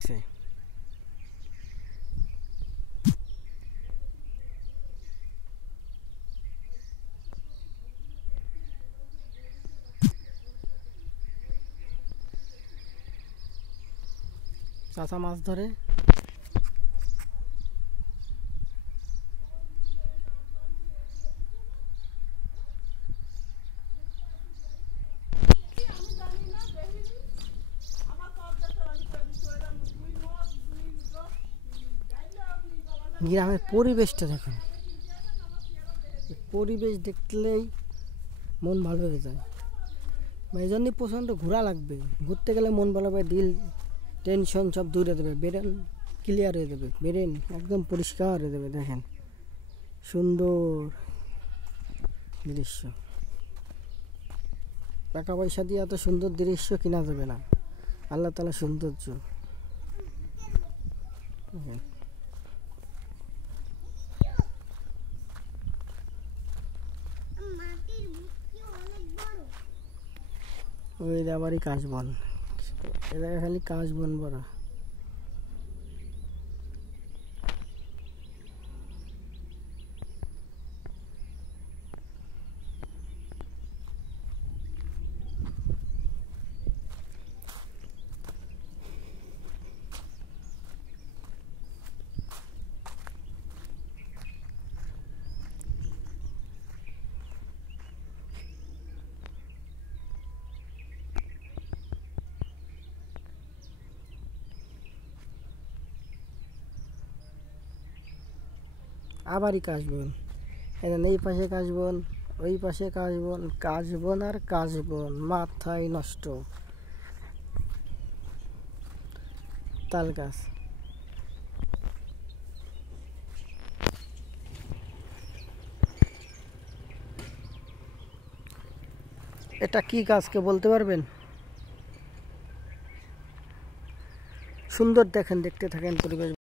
Sí. চাচা মাছ ধরে গ্রামের পরিবেশটা দেখুন, পরিবেশ দেখলেই মন ভালো হয়ে যায়। এই জন্যই প্রচণ্ড ঘোরা লাগবে, ঘুরতে গেলে মন ভালো হবে, দিল টেনশন সব দূরে দেবে, ব্রেন ক্লিয়ার হয়ে যাবে, ব্রেন একদম পরিষ্কার হয়ে যাবে। দেখেন সুন্দর দৃশ্য, টাকা পয়সা দিয়ে এত সুন্দর দৃশ্য কিনা যাবে না, আল্লাহ তাআলা সৌন্দর্য। ওই আবারই কাশবন, এলাকা খালি কাশবন ভরা। আবারই কাশবন, এখানে এই পাশে কাশবন, ওই পাশে কাশবন, কাশবন আর কাশবন, মাথায় নষ্ট। তাল গাছ, এটা কি গাছকে বলতে পারবেন? সুন্দর দেখেন, দেখতে থাকেন পরিবেশ।